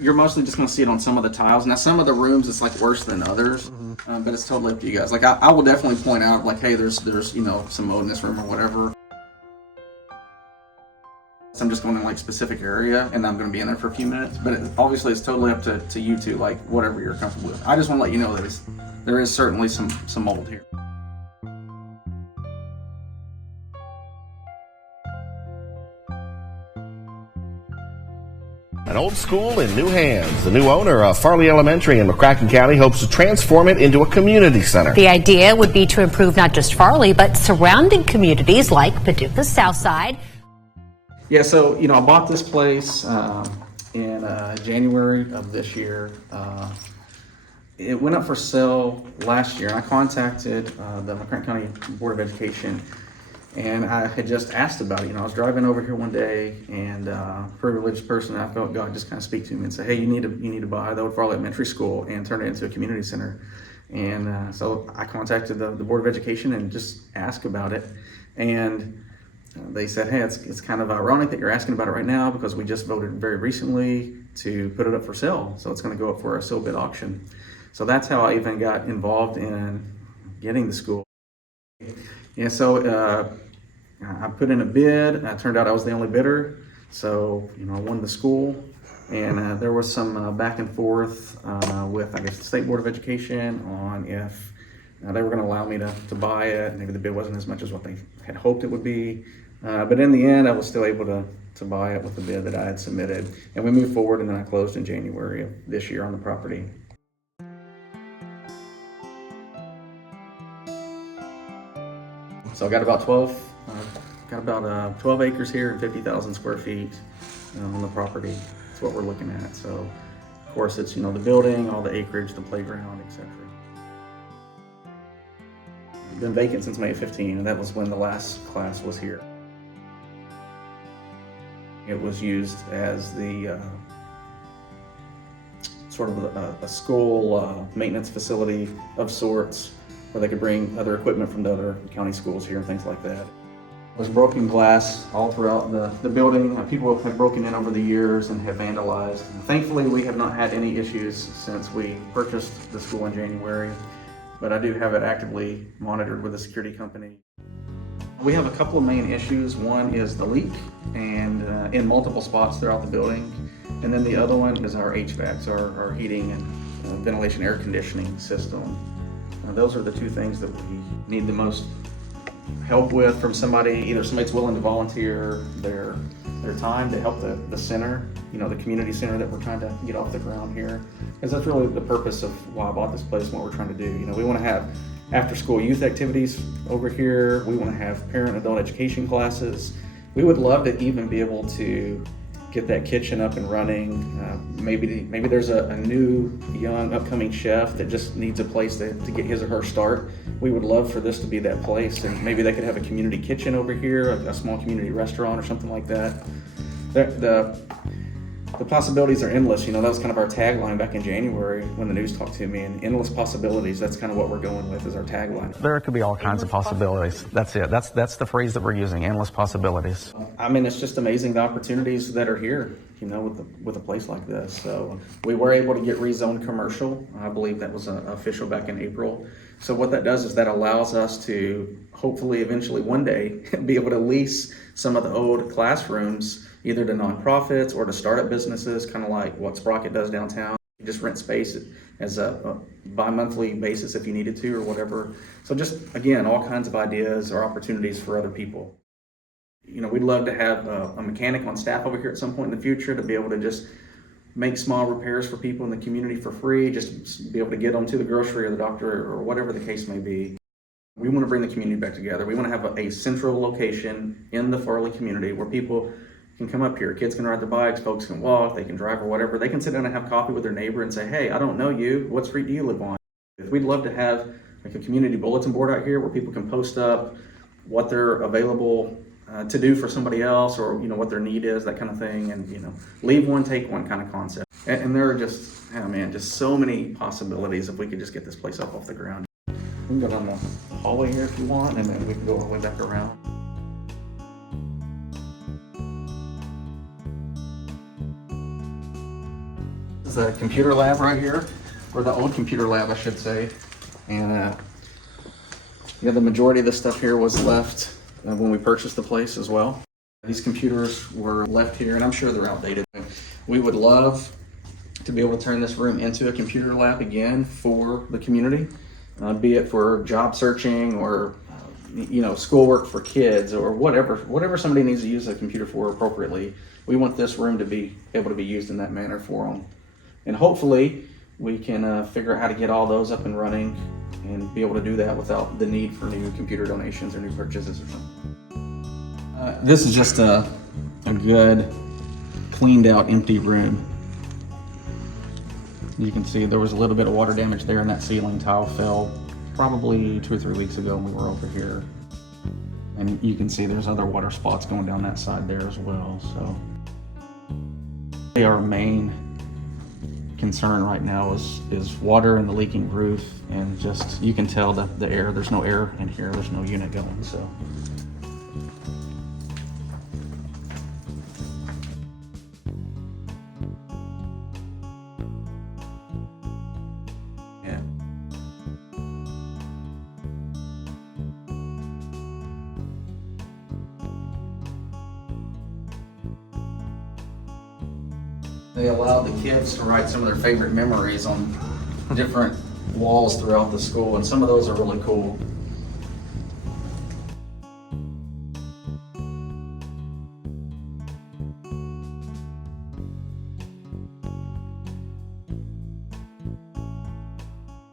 You're mostly just going to see it on some of the tiles. Now, some of the rooms it's like worse than others, but it's totally up to you guys. Like I will definitely point out, like, hey, there's some mold in this room or whatever. So I'm just going in like specific area, and I'm going to be in there for a few minutes. But obviously, it's totally up to you two, like whatever you're comfortable with. I just want to let you know that there is certainly some mold here. An old school in new hands. The new owner of Farley Elementary in McCracken County hopes to transform it into a community center. The idea would be to improve not just Farley, but surrounding communities like Paducah's South Side. Yeah, so, I bought this place in January of this year. It went up for sale last year, and I contacted the McCracken County Board of Education, and I had just asked about it. I was driving over here one day, and for a religious person, I felt God just kind of speak to me and say, hey, you need to buy the old Farley Elementary School and turn it into a community center. And so I contacted the Board of Education and just asked about it. And they said, hey, it's kind of ironic that you're asking about it right now because we just voted very recently to put it up for sale. So it's going to go up for a sale bid auction. So that's how I even got involved in getting the school. Yeah, so I put in a bid. It turned out I was the only bidder. So, I won the school. And there was some back and forth with, I guess, the State Board of Education on if they were going to allow me to buy it. Maybe the bid wasn't as much as what they had hoped it would be. But in the end, I was still able to buy it with the bid that I had submitted. And we moved forward, and then I closed in January of this year on the property. So I got about 12 acres here and 50,000 square feet on the property. That's what we're looking at. So, of course, it's, the building, all the acreage, the playground, etc. Been vacant since May 15, and that was when the last class was here. It was used as the sort of a school maintenance facility of sorts, where they could bring other equipment from the other county schools here and things like that. There was broken glass all throughout the building. People have broken in over the years and have vandalized. Thankfully, we have not had any issues since we purchased the school in January, but I do have it actively monitored with a security company. We have a couple of main issues. One is the leak, and in multiple spots throughout the building. And then the other one is our HVACs, our heating and ventilation air conditioning system. Those are the two things that we need the most help with from somebody. Either somebody's willing to volunteer their time to help the center, the community center that we're trying to get off the ground here. Because that's really the purpose of why I bought this place and what we're trying to do. We want to have after-school youth activities over here. We want to have parent and adult education classes. We would love to even be able to get that kitchen up and running. Maybe there's a new, young, upcoming chef that just needs a place to get his or her start. We would love for this to be that place, and maybe they could have a community kitchen over here, a small community restaurant or something like that. The possibilities are endless. That was kind of our tagline back in January when the news talked to me, and endless possibilities. That's kind of what we're going with as our tagline. There could be all kinds of possibilities. That's it. That's the phrase that we're using, endless possibilities. It's just amazing the opportunities that are here, with a place like this. So we were able to get rezoned commercial. I believe that was official back in April. So what that does is that allows us to hopefully eventually one day be able to lease some of the old classrooms either to nonprofits or to startup businesses, kind of like what Sprocket does downtown. You just rent space as a bi-monthly basis if you needed to or whatever. So just, again, all kinds of ideas or opportunities for other people. We'd love to have a mechanic on staff over here at some point in the future to be able to just make small repairs for people in the community for free, just be able to get them to the grocery or the doctor or whatever the case may be. We want to bring the community back together. We want to have a central location in the Farley community where people can come up here. Kids can ride their bikes, folks can walk, they can drive or whatever. They can sit down and have coffee with their neighbor and say, hey, I don't know you. What street do you live on? We'd love to have like a community bulletin board out here where people can post up what they're available to do for somebody else, or what their need is, that kind of thing, and leave one, take one kind of concept. And there are just, just so many possibilities if we could just get this place up off the ground. We can go down the hallway here if you want, and then we can go all the way back around. is the computer lab right here, or the old computer lab, I should say. And yeah, the majority of this stuff here was left when we purchased the place as well. These computers were left here, and I'm sure they're outdated. We would love to be able to turn this room into a computer lab again for the community, be it for job searching or schoolwork for kids or whatever somebody needs to use a computer for appropriately. We want this room to be able to be used in that manner for them. And hopefully we can figure out how to get all those up and running and be able to do that without the need for new computer donations or new purchases or something. This is just a good, cleaned out, empty room. You can see there was a little bit of water damage there, and that ceiling tile fell probably 2 or 3 weeks ago when we were over here. And you can see there's other water spots going down that side there as well. So our main concern right now is water and the leaking roof, and just you can tell that the air, there's no air in here, there's no unit going. So yeah. They allowed the kids to write some of their favorite memories on different walls throughout the school, and some of those are really cool.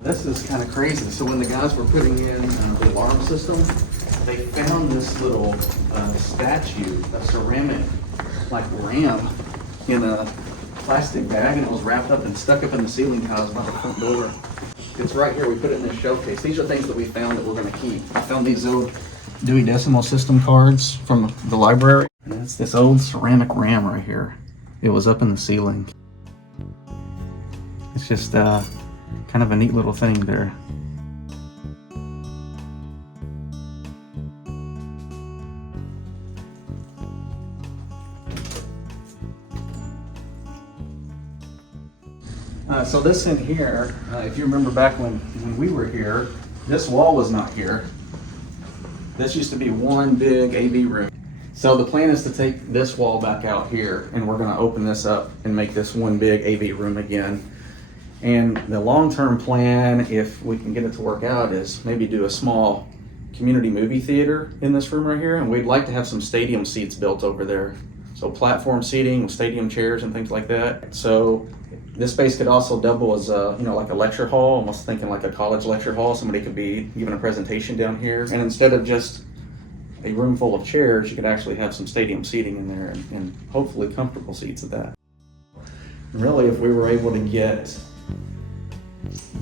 This is kind of crazy. So when the guys were putting in the alarm system, they found this little statue, a ceramic like ram in a plastic bag, and it was wrapped up and stuck up in the ceiling tiles by the front door. It's right here. We put it in this showcase. These are things that we found that we're going to keep. I found these old Dewey Decimal System cards from the library. And it's this old ceramic ram right here. It was up in the ceiling. It's just kind of a neat little thing there. So this in here, if you remember back when we were here, this wall was not here. This used to be one big AV room. So the plan is to take this wall back out here, and we're gonna open this up and make this one big AV room again. And the long-term plan, if we can get it to work out, is maybe do a small community movie theater in this room right here, and we'd like to have some stadium seats built over there. So platform seating with stadium chairs and things like that. So this space could also double as like a lecture hall, almost thinking like a college lecture hall. Somebody could be giving a presentation down here. And instead of just a room full of chairs, you could actually have some stadium seating in there, and hopefully comfortable seats at that. Really, if we were able to get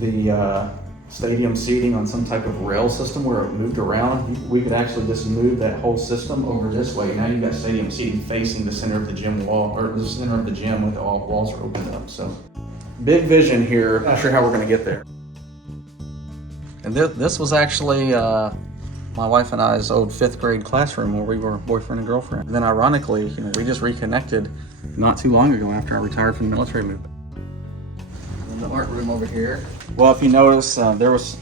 the stadium seating on some type of rail system where it moved around, we could actually just move that whole system over this way. Now you've got stadium seating facing the center of the gym wall, or the center of the gym with all walls are opened up. So big vision here. Not sure how we're going to get there. And this was actually my wife and I's old 5th grade classroom where we were boyfriend and girlfriend. And then ironically, we just reconnected not too long ago after I retired from the military movement. And the art room over here. Well, if you notice, there was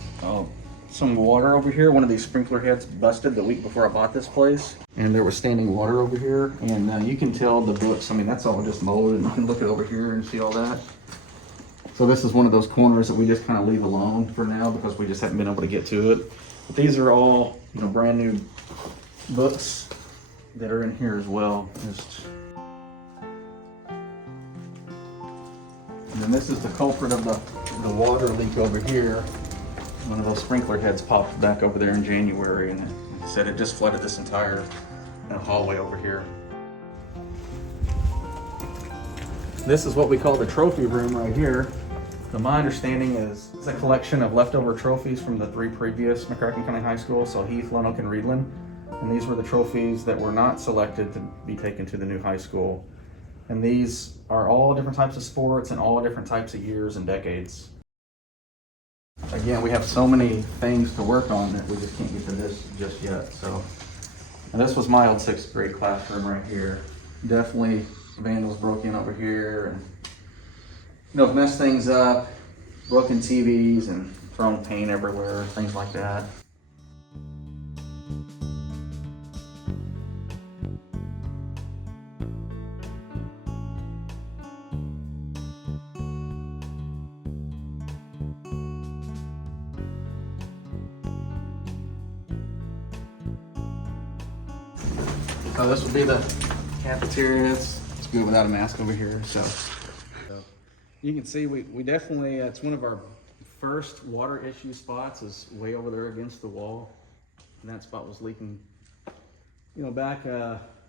some water over here. One of these sprinkler heads busted the week before I bought this place, and there was standing water over here. And you can tell the books, that's all just mold, and you can look at over here and see all that. So this is one of those corners that we just kind of leave alone for now because we just haven't been able to get to it. But these are all, brand new books that are in here as well. And then this is the culprit of the water leak over here. One of those sprinkler heads popped back over there in January, and it said it just flooded this entire hallway over here. This is what we call the trophy room right here. So my understanding is it's a collection of leftover trophies from the 3 previous McCracken County High Schools, so Heath, Lonoke, and Reedland. And these were the trophies that were not selected to be taken to the new high school. And these are all different types of sports and all different types of years and decades. Again, we have so many things to work on that we just can't get to this just yet. So, and this was my old 6th grade classroom right here. Definitely vandals broke in over here, and have messed things up, broken TVs and thrown paint everywhere, things like that. So this will be the cafeteria. It's good without a mask over here. So you can see we definitely, it's one of our first water issue spots is way over there against the wall. And that spot was leaking. You know, back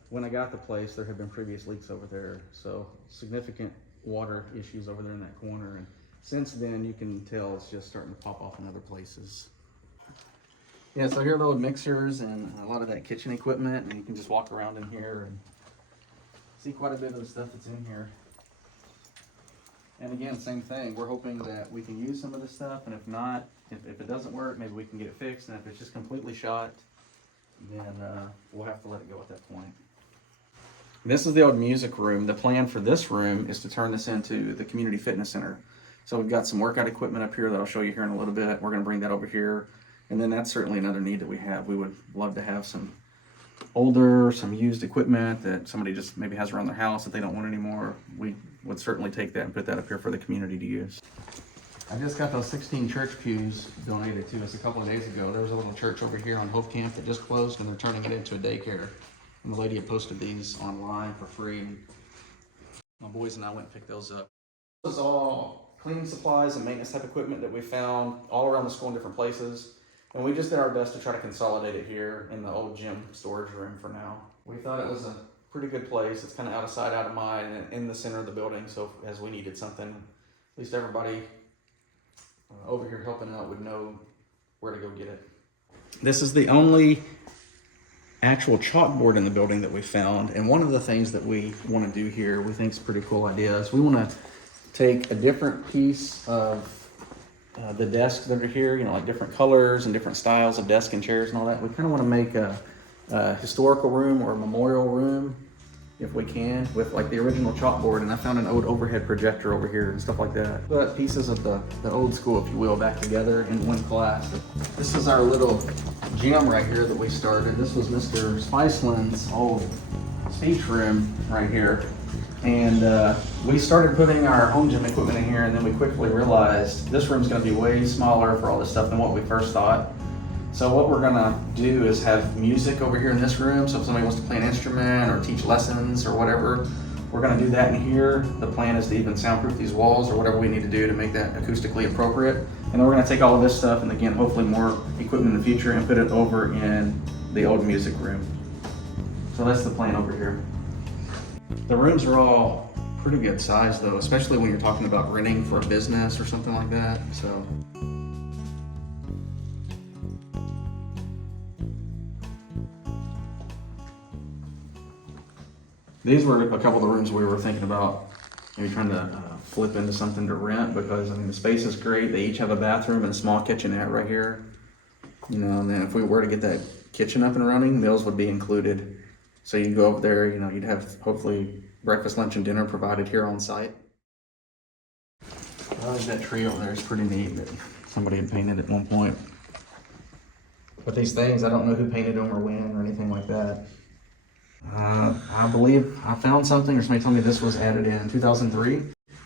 when I got the place, there had been previous leaks over there. So significant water issues over there in that corner. And since then, you can tell it's just starting to pop off in other places. Yeah, so here are the old mixers and a lot of that kitchen equipment, and you can just walk around in here and see quite a bit of the stuff that's in here. And again, same thing, we're hoping that we can use some of this stuff, and if not, if it doesn't work, maybe we can get it fixed, and if it's just completely shot, then we'll have to let it go at that point. This is the old music room. The plan for this room is to turn this into the community fitness center. So we've got some workout equipment up here that I'll show you here in a little bit. We're gonna bring that over here. And then that's certainly another need that we have. We would love to have some some used equipment that somebody just maybe has around their house that they don't want anymore. We would certainly take that and put that up here for the community to use. I just got those 16 church pews donated to us a couple of days ago. There was a little church over here on Hope Camp that just closed, and they're turning it into a daycare. And the lady had posted these online for free. And my boys and I went and picked those up. This is all cleaning supplies and maintenance type equipment that we found all around the school in different places. And we just did our best to try to consolidate it here in the old gym storage room for now. We thought it was a pretty good place. It's kind of out of sight, out of mind, and in the center of the building. So as we needed something, at least everybody over here helping out would know where to go get it. This is the only actual chalkboard in the building that we found. And one of the things that we want to do here, we think is a pretty cool idea, is we want to take a different piece of the desks that are here, you know, like different colors and different styles of desks and chairs and all that. We kind of want to make a historical room or a memorial room, if we can, with like the original chalkboard. And I found an old overhead projector over here and stuff like that. Put pieces of the old school, if you will, back together in one class. This is our little gym right here that we started. This was Mr. Spiceland's old speech room right here. And we started putting our home gym equipment in here, and then we quickly realized this room's going to be way smaller for all this stuff than what we first thought. So what we're going to do is have music over here in this room. So if somebody wants to play an instrument or teach lessons or whatever, we're going to do that in here. The plan is to even soundproof these walls or whatever we need to do to make that acoustically appropriate. And then we're going to take all of this stuff and again, hopefully more equipment in the future, and put it over in the old music room. So that's the plan over here. The rooms are all pretty good size though, especially when you're talking about renting for a business or something like that. So these were a couple of the rooms we were thinking about maybe trying to flip into something to rent, because I mean the space is great. They each have a bathroom and a small kitchenette right here. You know, and then if we were to get that kitchen up and running, meals would be included. So you go over there, you know, you'd have hopefully breakfast, lunch, and dinner provided here on site. Oh, that tree over there is pretty neat that somebody had painted at one point. But these things, I don't know who painted them or when or anything like that. I believe I found something, or somebody told me this was added in 2003.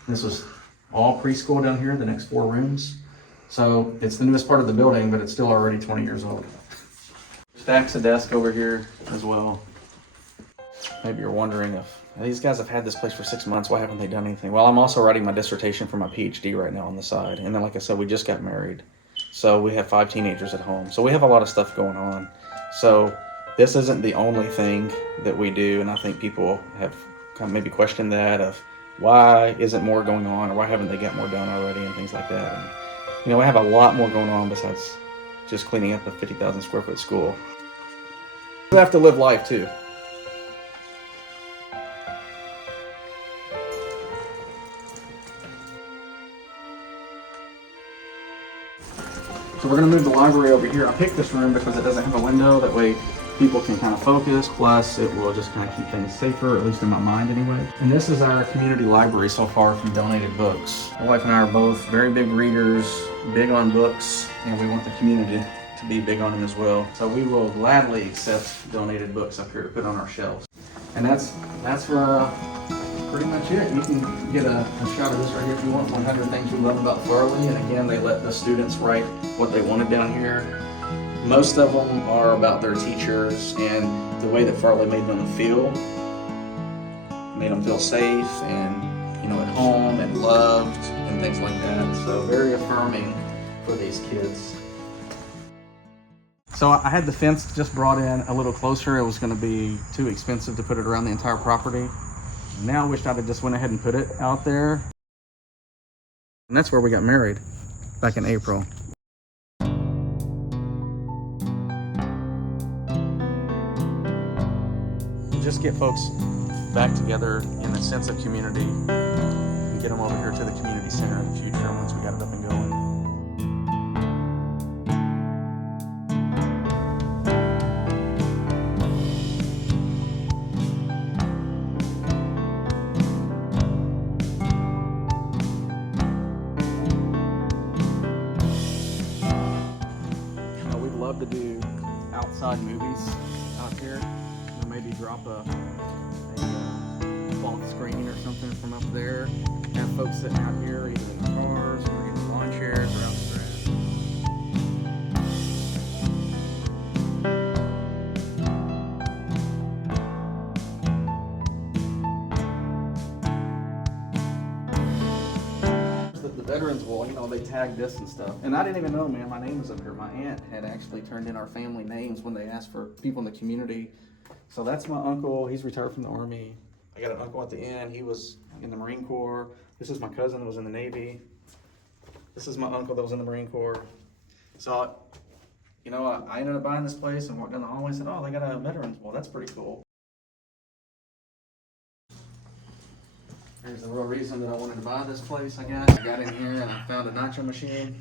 This was all preschool down here, the next 4 rooms. So it's the newest part of the building, but it's still already 20 years old. Stacks of desk over here as well. Maybe you're wondering if these guys have had this place for 6 months, why haven't they done anything? Well, I'm also writing my dissertation for my PhD right now on the side. And then, like I said, we just got married. So we have 5 teenagers at home. So we have a lot of stuff going on. So this isn't the only thing that we do. And I think people have kind of maybe questioned that of why isn't more going on, or why haven't they got more done already and things like that. And, you know, we have a lot more going on besides just cleaning up a 50,000 square foot school. You have to live life too. So we're going to move the library over here. I picked this room because it doesn't have a window. That way people can kind of focus, plus it will just kind of keep things safer, at least in my mind anyway. And this is our community library so far from donated books. My wife and I are both very big readers, big on books, and we want the community to be big on them as well. So we will gladly accept donated books up here to put on our shelves. And that's pretty much it. You can get a shot of this right here if you want, 100 Things We Love About Farley. And again, they let the students write what they wanted down here. Most of them are about their teachers and the way that Farley made them feel safe and, you know, at home and loved and things like that. So very affirming for these kids. So I had the fence just brought in a little closer. It was going to be too expensive to put it around the entire property. Now I wished I'd have just went ahead and put it out there. And that's where we got married back in April. Just get folks back together in a sense of community and get them over here to the community center in the future once we got it up and going. We'd love to do outside movies out here. Maybe drop a cloth screen or something from up there. Have folks sitting out here either in the cars or in the lawn chairs or out the grass. The veterans wall, you know, they tagged this and stuff. And I didn't even know, man, my name was up here. My aunt had actually turned in our family names when they asked for people in the community. So that's my uncle. He's retired from the Army. I got an uncle at the end. He was in the Marine Corps. This is my cousin that was in the Navy. This is my uncle that was in the Marine Corps. So, you know, I ended up buying this place and walked down the hallway and said, oh, they got a veterans wall. That's pretty cool. There's the real reason that I wanted to buy this place, I guess. I got in here and I found a nacho machine.